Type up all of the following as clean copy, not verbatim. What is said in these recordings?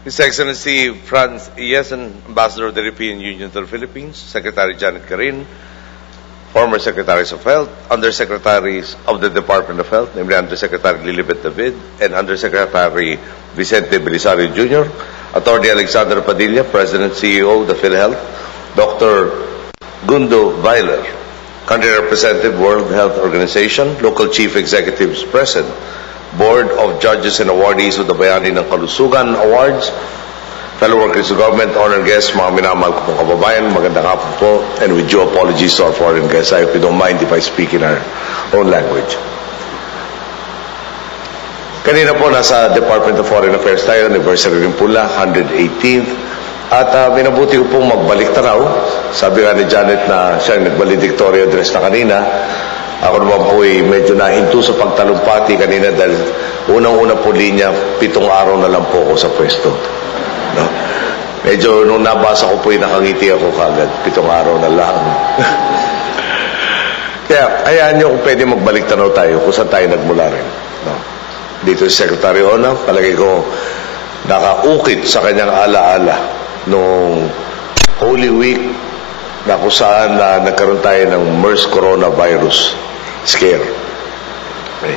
His Excellency Franz Yesen, Ambassador of the European Union to the Philippines, Secretary Janet Karin, former Secretaries of Health, Undersecretaries of the Department of Health, namely Undersecretary Lilibet David and Undersecretary Vicente Belisario Jr., Attorney Alexander Padilla, President CEO of the PhilHealth, Dr. Gundo Weiler, Country Representative, World Health Organization, Local Chief Executives present, Board of Judges and Awardees of the Bayani ng Kalusugan Awards, fellow workers of government, honored guests, mga minamahal ko pong kababayan, magandang hapon po, and with due apologies to our foreign guests. I hope you don't mind if I speak in our own language. Kanina po, nasa Department of Foreign Affairs tayo, anniversary rin pula, 118th, at minabuti ko pong magbalik tanaw. Sabi nga ni Janet na siya nag-valedictory address na kanina. Ako naman po medyo nahinto sa pagtalumpati kanina dahil unang-una po linya, 7 araw na lang po ako sa pwesto. No? Medyo nung nabasa ko po nakangiti ako kagad, 7 araw na lang. Kaya hayaan nyo kung pwede magbalik tanaw tayo kung saan tayo nagmula rin. No? Dito si Secretary Ona, palagi ko nakaukit sa kanyang alaala nung Holy Week na kung saan nagkaroon tayo ng MERS coronavirus scare. Okay.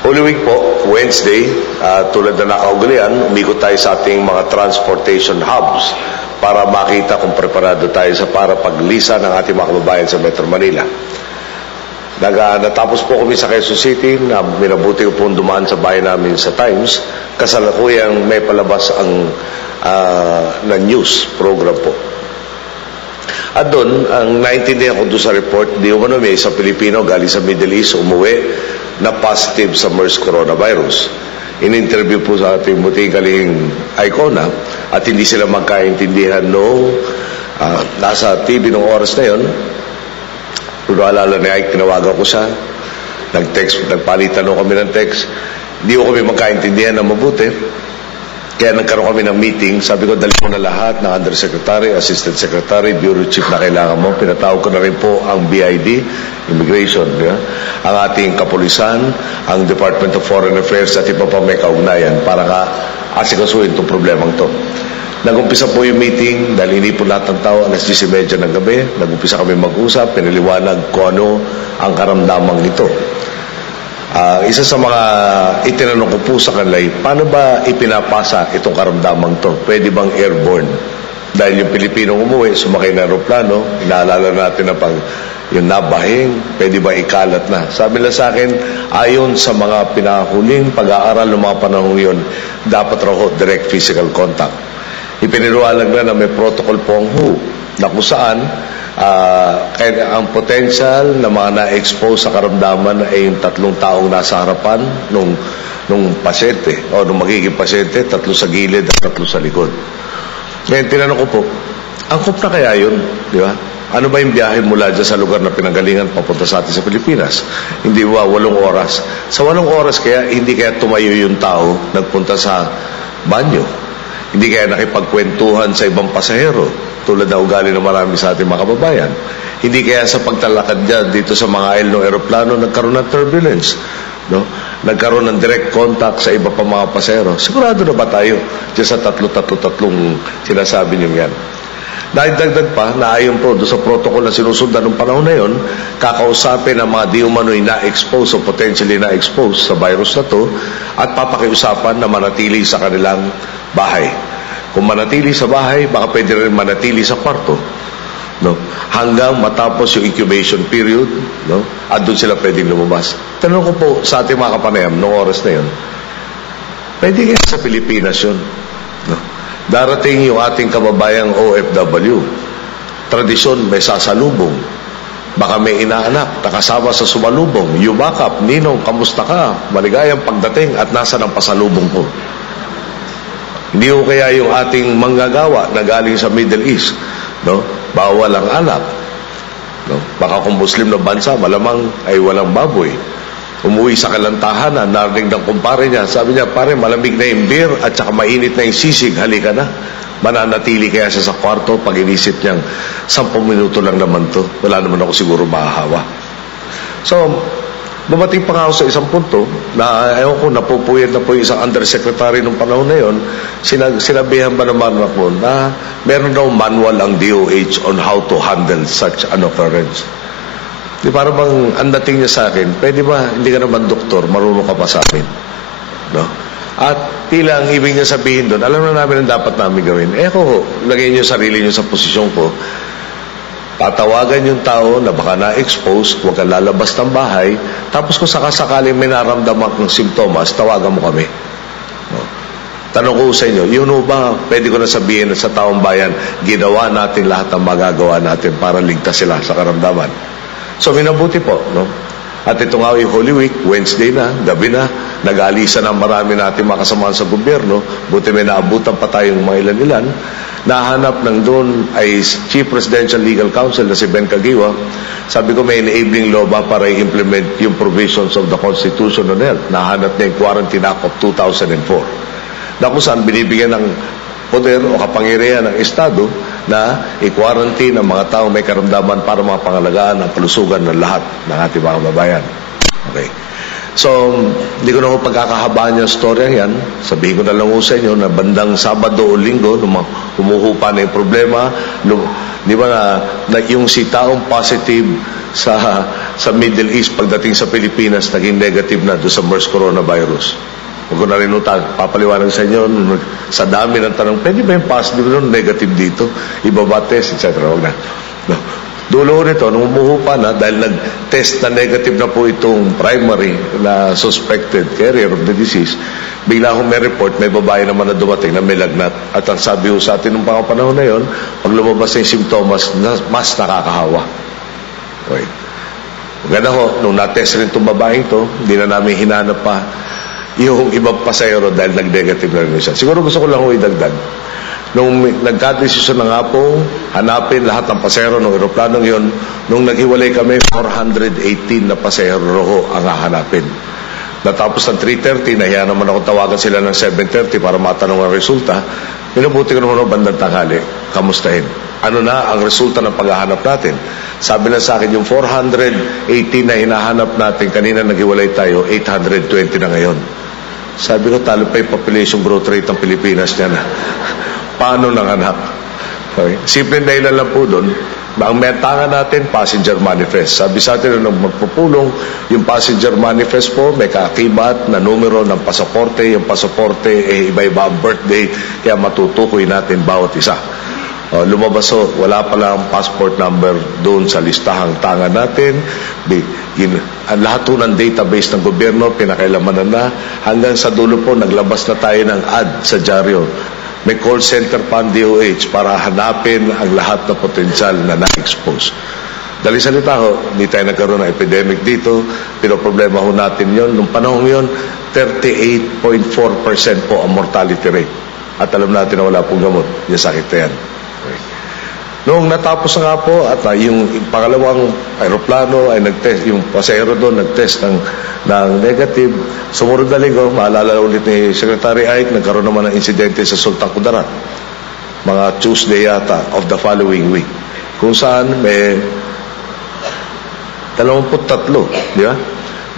Holy Week po, Wednesday, tulad na nakaugalian, umikot tayo sa ating mga transportation hubs para makita kung preparado tayo para paglisa ng ating mga kababayan sa Metro Manila. Natapos po kami sa Quezon City, na minabuti ko po dumaan sa bahay namin sa Times, kasalukuyang may palabas ang na news program po. At doon, ang naintindihan ko doon sa report, di umano may isang Pilipino galing sa Middle East umuwi na positive sa MERS coronavirus. In-interview po sa ating buting galing Icona at hindi sila magkaintindihan noong nasa TV noong oras na yon. Kung alala ni Ike, tinawagan ko siya, nag-text, nagpalitan kami ng text, hindi ko kami magkaintindihan na mabuti. Kaya nagkaroon kami ng meeting, sabi ko, dali mo na lahat ng Undersecretary, Assistant Secretary, Bureau Chief na kailangan mo. Pinatawag ko na rin po ang BID, Immigration, ang ating kapulisan, ang Department of Foreign Affairs at iba pa may kaugnayan para asikasuhin itong problemang to. Nag-umpisa po yung meeting dahil hindi po lahat ng tao, alas 10:30 ng gabi, nag-umpisa kami mag-usap, pinaliwanag kung ano ang karamdamang ito. Isa sa mga itinanong ko po sa kanila, paano ba ipinapasa itong karamdamang to? Pwede bang airborne? Dahil yung Pilipinong umuwi, sumakay na aeroplano, inaalala natin na yung nabahing, pwede ba ikalat na? Sabi nila sa akin, ayon sa mga pinahuling pag-aaral ng mga panahon yun, dapat raw direct physical contact. Ipinirualag na may protocol po ang WHO, na kung saan kaya ang potential na mga na-expose sa karamdaman ay yung 3 taong nasa harapan nung pasyente o nung magiging pasyente, 3 sa gilid at 3 sa likod. Ngayon, tinanong ko po, angkop na kaya yun? Di ba? Ano ba yung biyahe mula dyan sa lugar na pinanggalingan papunta sa atin sa Pilipinas? Hindi ba 8 oras? Sa 8 oras kaya, hindi kaya tumayo yung tao nagpunta sa banyo? Hindi kaya nakipagkwentuhan sa ibang pasahero tulad na ugali ng marami sa ating mga kababayan. Hindi kaya sa pagtalakad dyan dito sa mga aisle ng aeroplano nagkaroon ng turbulence, no? Nagkaroon ng direct contact sa iba pa mga pasahero. Sigurado na ba tayo dyan sa tatlong sinasabi niyo yan? Dagdag pa, naayon po doon sa protocol na sinusundan ng panahon na yon, kakausapin ang mga di umano'y na-expose o potentially na-expose sa virus na to at papakiusapan na manatili sa kanilang bahay. Kung manatili sa bahay, baka pwede rin manatili sa kwarto, no? Hanggang matapos yung incubation period, no? At doon sila pwedeng lumabas. Tanong ko po sa ating mga kapanayam noong oras na yun, pwede kaya sa Pilipinas yun, no? Darating yung ating kababayang OFW, tradisyon may sasalubong, baka may inaanak, nakasama sa sumalubong, yumakap, ninong, kamusta ka, maligayang pagdating at nasa ng pasalubong ko. Hindi ko kaya yung ating manggagawa na galing sa Middle East, no? Bawal ang alak, no? Baka kung Muslim na bansa, malamang ay walang baboy. Umuwi sa kalantahan na narinig ng kumpare niya, sabi niya, pare, malamig na yung beer at saka mainit na yung sisig, halika na. Mananatili kaya siya sa kwarto pag inisip niyang 10 minuto lang naman to, wala naman ako siguro mahahawa. So, Dumating pa nga ako sa isang punto na ayaw ko, napupuyat na po yung isang undersecretary nung panahon na yun. Sinabihan ba naman ako na meron daw manual ang DOH on how to handle such an occurrence. Di para bang ang dating niya sa akin, pwede ba, hindi ka naman doktor, marunong ka pa sa amin. No? At tila ang ibig niya sabihin doon, alam na namin ang dapat namin gawin. Ako, lagay niyo sarili niyo sa posisyon ko. Tatawagan yung tao na baka na-expose, huwag kang lalabas ng bahay, tapos kung sakasakaling may naramdaman kang simptomas, tawagan mo kami. No? Tanong ko sa inyo, yun ba, pwede ko na sabihin sa taong bayan, ginawa natin lahat ng magagawa natin para ligtas sila sa karamdaman. So, minabuti po, no? At ito nga yung Holy Week, Wednesday na, gabi na, nag-aalisa na marami natin makasamahan sa gobyerno, buti may naabutan pa tayong mga ilan-ilan. Nahanap ng doon ay Chief Presidential Legal Counsel na si Ben Caguioa. Sabi ko, may enabling law ba para i-implement yung provisions of the Constitution on Health? Nahanap niya yung Quarantine Act of 2004. Na kung saan binibigyan ng poder o kapangyarihan ng Estado na i-quarantine ang mga tao may karamdaman para mapangalagaan ang kalusugan ng lahat ng ating mga babayan. Okay. So, hindi ko na ho pagkakahabaan yung story yan. Sabihin ko na lang ho sa inyo na bandang Sabado o Linggo, nung humuhupa na yung problema, di ba na yung si taong positive sa Middle East pagdating sa Pilipinas, naging negative na doon sa MERS coronavirus. Huwag ko na rin papaliwanag sa inyo, sa dami ng tanong, pwede ba yung positive doon, negative dito, ibaba test, etc. Huwag na. No. Dulo nito, nung umuhupa na, dahil nag-test na negative na po itong primary na suspected carrier of the disease, bigla akong may report, may babae naman na dumating na may lagnat. At ang sabi ko sa atin nung panahon na yon, pag lumabas na yung simptomas, mas nakakahawa. Okay. Ganda ho, nung na-test rin itong babaeng ito, hindi na namin hinanap pa yung ibang pasayro dahil nag-negative na rin siya. Siguro gusto ko lang ho idagdag. Nung nagka-desisyon na nga po, hanapin lahat ng pasahero ng eroplanong yun, nung naghiwalay kami, 418 na pasahero ho ang hahanapin. Natapos ng 3:30, nahiya naman ako tawagan sila ng 7:30 para matanong ang resulta. Minabuti ko naman bandang tanghali, kamustahin. Ano na ang resulta ng paghahanap natin? Sabi na sa akin, yung 418 na hinahanap natin, kanina naghiwalay tayo, 820 na ngayon. Sabi ko, talo pa yung population growth rate ng Pilipinas niya na. Paano nanganak? Okay. Simple dahilan lang po doon. Ang metangan natin, passenger manifest. Sabi sa atin nung magpupulong, yung passenger manifest po, may kaakibat na numero ng pasaporte. Yung pasaporte, iba-iba ang birthday, kaya matutukoy natin bawat isa. Lumabas ho, wala palang passport number doon sa listahang tangan natin. Ang lahat po ng database ng gobyerno, pinakailamanan na. Hanggang sa dulo po, naglabas na tayo ng ad sa dyaryo. May call center pa ang DOH para hanapin ang lahat na potensyal na na-expose. Dali salita ho, hindi tayo nagkaroon ng epidemic dito, pero problema ho natin yon. Nung panahon yon, 38.4% po ang mortality rate. At alam natin na wala pong gamot. Yung sakit na yan. Okay. Noong natapos na nga po, at yung pangalawang aeroplano ay nag-test, yung pasahero doon nag-test ng negative. Sumunod na linggo, maalala ulit ni Secretary Ike, nagkaroon naman ng insidente sa Sultan Kudarat. Mga Tuesday yata of the following week. Kung saan may 23, di ba?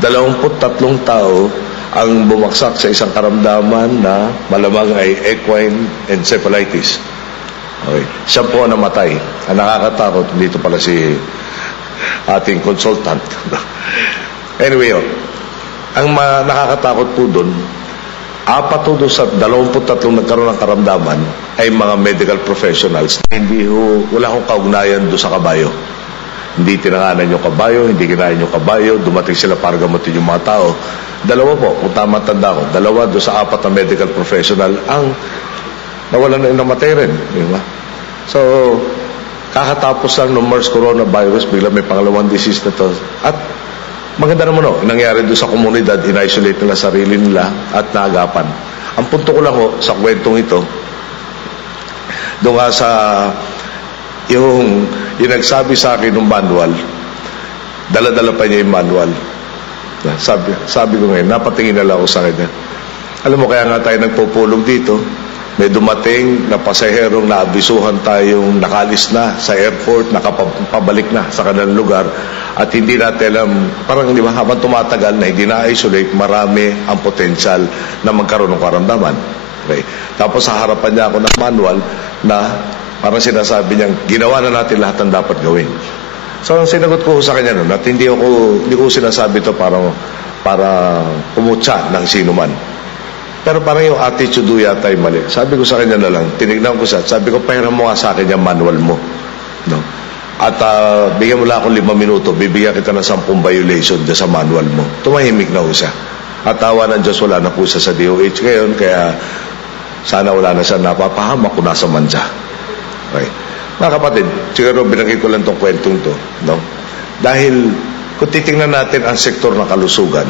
23 tao ang bumaksak sa isang karamdaman na malamang ay equine encephalitis. Okay. Siya po ang namatay. Ang nakakatakot, dito pala si ating consultant. Anyway, ang nakakatakot po doon, 4 doon sa 23 nagkaroon ng karamdaman ay mga medical professionals. Wala akong kaugnayan doon sa kabayo. Hindi tinanganan yung kabayo, hindi kinain yung kabayo, dumating sila para gamutin yung mga tao. 2 po, kung tama tanda ko, 2 doon sa 4 na medical professional ang nawalan na namatay rin, di ba? So, kakatapos lang ng MERS coronavirus, bigla may pangalawang disease na to. At maganda naman nangyari doon sa komunidad, in-isolate nila sarili nila at naagapan. Ang punto ko lang sa kwentong ito, doon nga sa yung nagsabi sa akin ng manual, dala-dala pa niya yung manual. Sabi ko ngayon, napatingin na lang ako sa kanya. Alam mo, kaya nga tayo nagpupulong dito. May dumating na pasaherong naabisuhan tayong nakalis na sa airport, nakapabalik na sa kanilang lugar, at hindi natin alam, parang di ba, habang tumatagal na hindi na-isolate, marami ang potensyal na magkaroon ng karamdaman. Okay. Tapos sa harapan niya ako ng manual na parang sinasabi niyang, ginawa na natin lahat ng dapat gawin. So ang sinagot ko sa kanya noon, at hindi ko sinasabi ito para pumutsa ng sino man. Pero parang yung attitude do yata ay mali. Sabi ko sa kanya na lang, tinignan ko sabi ko, pahiram mo nga sa akin yung manual mo. No? At bigyan mo lang akong 5 minuto, bibigyan kita ng 10 violation dyan sa manual mo. Tumahimik na ho siya. At tawa ng Diyos, wala na po siya sa DOH ngayon, kaya sana wala na siya napapahamak kung nasa manja. Okay. Mga kapatid, siguro binanggit ko lang itong kwentong to. No? Dahil kung titingnan natin ang sektor ng kalusugan,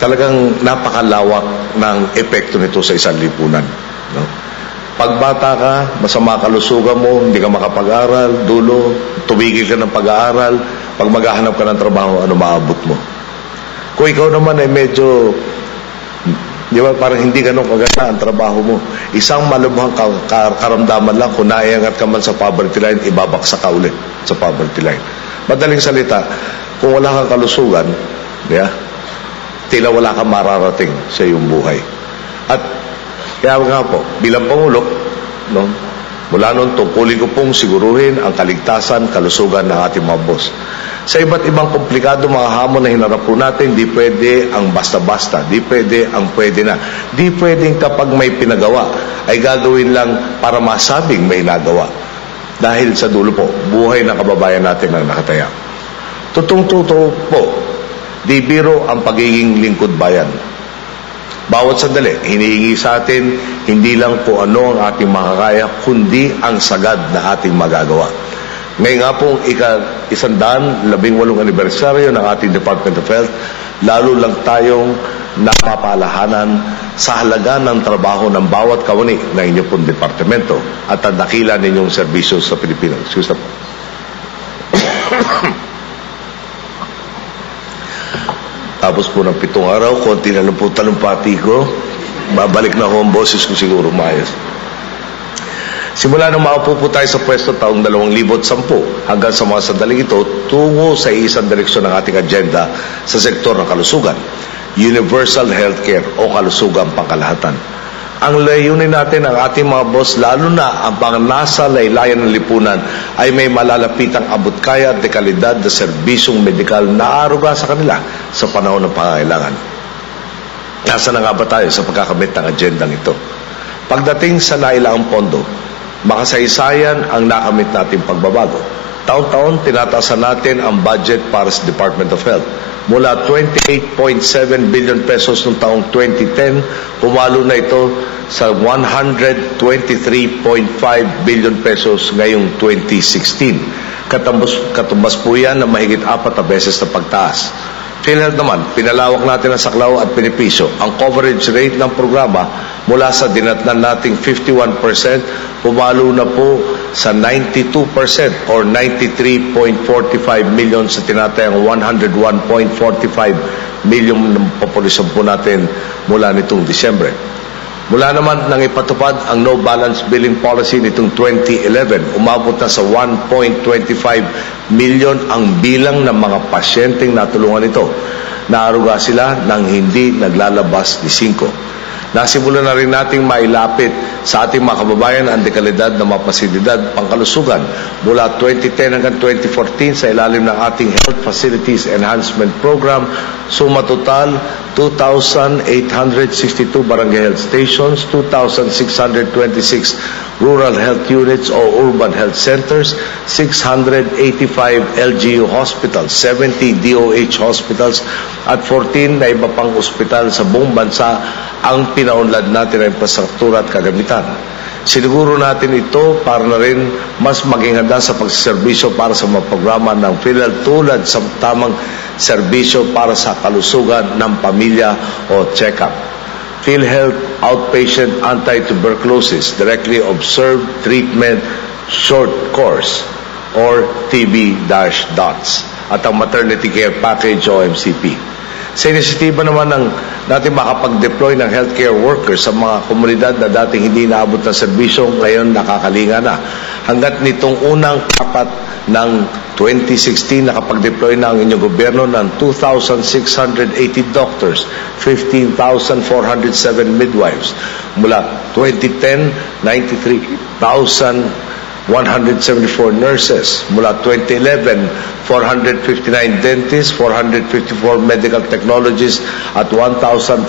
talagang napakalawak ng epekto nito sa isang lipunan. No? Pag bata ka, masama kalusugan mo, hindi ka makapag-aral, dulo, tumigil ka ng pag-aaral, pag maghahanap ka ng trabaho, ano maabot mo? Kung ikaw naman ay medyo, di ba, parang hindi ganun kaganda ang trabaho mo. Isang malubhang karamdaman lang, kung naiangat ka man sa poverty line, ibabaksak ka ulit sa poverty line. Madaling salita, kung wala kang kalusugan, tila wala kang mararating sa iyong buhay. At kaya nga po, bilang Pangulo, no, mula noon tungkulin ko pong siguruhin ang kaligtasan, kalusugan ng ating mga boss. Sa iba't ibang komplikado mga hamon na hinarap po natin, di pwede ang basta-basta, di pwede ang pwede na. Di pwedeng kapag may pinagawa, ay gagawin lang para masabing may nagawa. Dahil sa dulo po, buhay ng kababayan natin ang nakataya. Totoo po, di biro ang pagiging lingkod bayan. Bawat sandali, hinihingi sa atin, hindi lang po ano ang ating makakaya, kundi ang sagad na ating magagawa. Ngayon nga pong 118 anibersaryo ng ating Department of Health, lalo lang tayong napapalahanan sa halaga ng trabaho ng bawat kawani ng inyong pong departamento at ang dakila ninyong serbisyo sa Pilipinas. Excuse me. Tapos po ng 7 araw, konti na lang po talumpati ko. Babalik na ho ang boses ko siguro maayos. Simula nang maupo po tayo sa pwesto taong 2010 hanggang sa mga sandaling ito, tungo sa isang direksyon ng ating agenda sa sektor ng kalusugan, universal healthcare o kalusugan pangkalahatan. Ang layunin natin ang ating mga boss, lalo na ang mga nasa laylayan ng lipunan, ay may malalapitang abot-kaya at dekalidad na serbisyong medikal na aaruga sa kanila sa panahon ng pangangailangan. Nasa na nga ba tayo sa pagkakamit ng agendang ito? Pagdating sa nailaang pondo, makasaysayan ang nakamit nating pagbabago. Taon-taon, tinataasan natin ang budget para sa Department of Health. Mula 28.7 billion pesos noong taong 2010, pumalo na ito sa 123.5 billion pesos ngayong 2016. Katumbas po yan na mahigit 4 na beses na pagtaas. PhilHealth naman, pinalawak natin ang saklaw at benepisyo. Ang coverage rate ng programa mula sa dinatnan nating 51%, pumalo na po sa 92% or 93.45 million sa tinatayang 101.45 million ng populasyon po natin mula nitong Disyembre. Mula naman nang ipatupad ang no balance billing policy nitong 2011, umabot na sa 1.25 million ang bilang ng mga pasyenteng natulungan ito. Naaruga sila nang hindi naglalabas ni 5. Nasimulan na rin nating mailapit sa ating mga kababayan ang dekalidad ng mga pasilidad pangkalusugan mula 2010 hanggang 2014 sa ilalim ng ating Health Facilities Enhancement Program. Suma total, 2,862 barangay health stations, 2,626 rural health units o urban health centers, 685 LGU hospitals, 70 DOH hospitals, at 14 na iba pang ospital sa buong bansa ang pinaunlad natin ang infrastruktura at kagamitan. Siniguro natin ito para na rin mas maging handa sa pagsiservisyo para sa mga programa ng PhilHealth tulad sa tamang serbisyo para sa kalusugan ng pamilya o check-up. PhilHealth Outpatient Anti-Tuberculosis Directly Observed Treatment Short Course or TB-DOTS at ang Maternity Care Package o MCP. Sa inisitiba naman ng natin makapag-deploy ng healthcare workers sa mga komunidad na dating hindi naabot ng serbisyo, ngayon nakakalinga na. Hanggat nitong unang apat ng 2016, nakapag-deploy na ang inyong gobyerno ng 2,680 doctors, 15,407 midwives. Mula 2010, 93,174 nurses. Mula 2011, 459 dentists, 454 medical technologists, at 1,592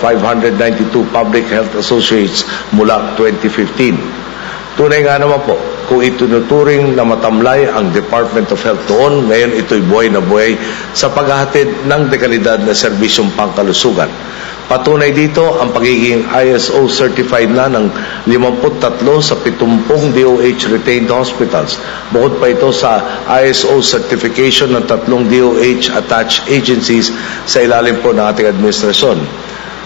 public health associates mula 2015. Tunay nga naman po, kung itunuturing na matamlay ang Department of Health noon, ngayon ito'y buhay na buhay sa paghahatid ng dekalidad na serbisyong pangkalusugan. Patunay dito ang pagiging ISO certified na ng 53 sa 70 DOH retained hospitals. Bukod pa ito sa ISO certification ng 3 DOH attached agencies sa ilalim po ng ating administrasyon.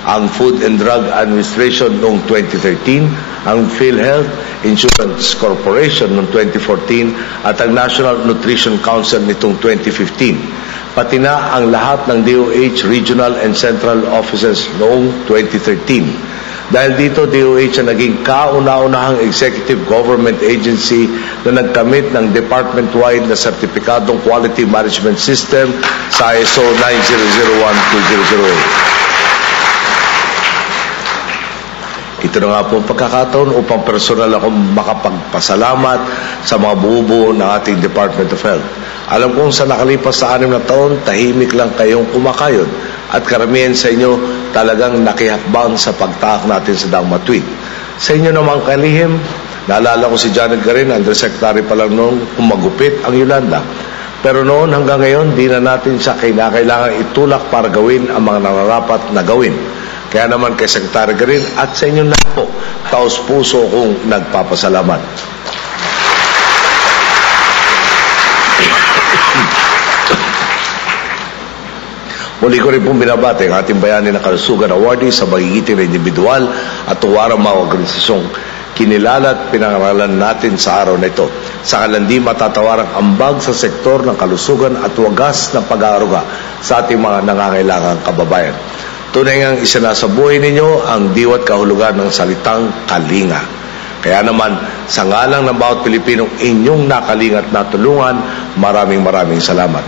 Ang Food and Drug Administration noong 2013, ang PhilHealth Insurance Corporation noong 2014, at ang National Nutrition Council nitong 2015. Pati na ang lahat ng DOH Regional and Central Offices noong 2013. Dahil dito, DOH ang naging kauna-unahang executive government agency na nagkamit ng department-wide na sertipikadong quality management system sa ISO 9001-2008. Ito na nga po ang pagkakataon upang personal ako makapagpasalamat sa mga buo-buo ng ating Department of Health. Alam kong sa nakalipas sa 6 na taon, tahimik lang kayong kumakayod at karamihan sa inyo talagang nakihakbang sa pagtaak natin sa Dagma Tweed. Sa inyo namang kalihim, naalala ko si Janet Garin, Undersecretary pa lang noong umagupit ang Yolanda. Pero noon hanggang ngayon, di na natin siya kailangan itulak para gawin ang mga nararapat na gawin. Kaya naman kay Secretary Garin at sa inyo na po, taos-puso kong nagpapasalamat. Muli ko rin pong binabati ang ating bayani na kalusugan awardee sa magigiting na individual at tuwarang mga organisasyong kinilala at pinangaralan natin sa araw na ito. Sa kalandi matatawarang ambag sa sektor ng kalusugan at wagas na pag-aaruga sa ating mga nangangailangang kababayan. Tunay ngang isinasabuhay ninyo ang diwat kahulugan ng salitang kalinga. Kaya naman, sa ngalang ng bawat Pilipinong inyong nakalingat na tulungan, maraming salamat.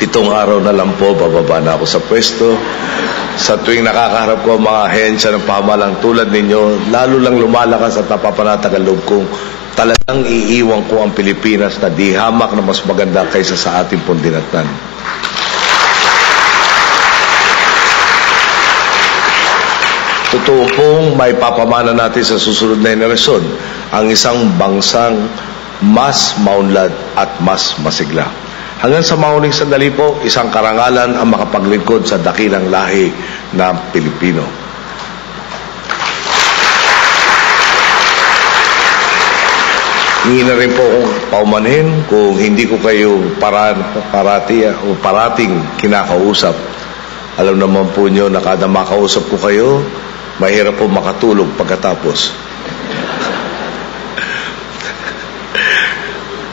Pitong araw na lang po, bababa na ako sa pwesto. Sa tuwing nakakaharap ko ang mga ahensya ng pamahalang tulad ninyo, lalo lang lumalakas at napapanatag ang loob kong talagang iiwan ko ang Pilipinas na di hamak na mas maganda kaysa sa ating pundinatnan. Totoo pong may papamana natin sa susunod na henerasyon ang isang bansang mas maunlad at mas masigla. Hanggang sa mauling sandali po, isang karangalan ang makapaglingkod sa dakilang lahi na Pilipino. Hingi na rin po akong paumanhin kung hindi ko kayo parating kinakausap. Alam naman po nyo na kada makausap ko kayo, mahirap po makatulog pagkatapos.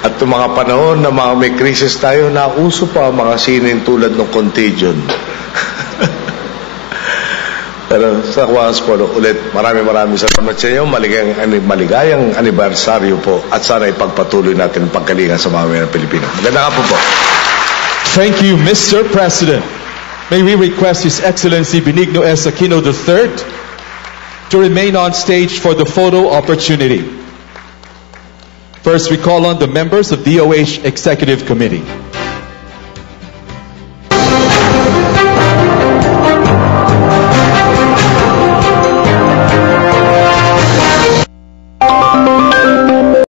At yung mga panahon na mga may krisis tayo, nauso pa ang mga sinin tulad ng Contagion. Pero sa kuwangas po ulit, maraming salamat sa inyo. Maligayang anibersaryo po at sana ipagpatuloy natin ang pagkalinga sa mga Pilipino. Maganda nga po. Thank you, Mr. President. May we request His Excellency Benigno S. Aquino III to remain on stage for the photo opportunity. First, we call on the members of DOH Executive Committee.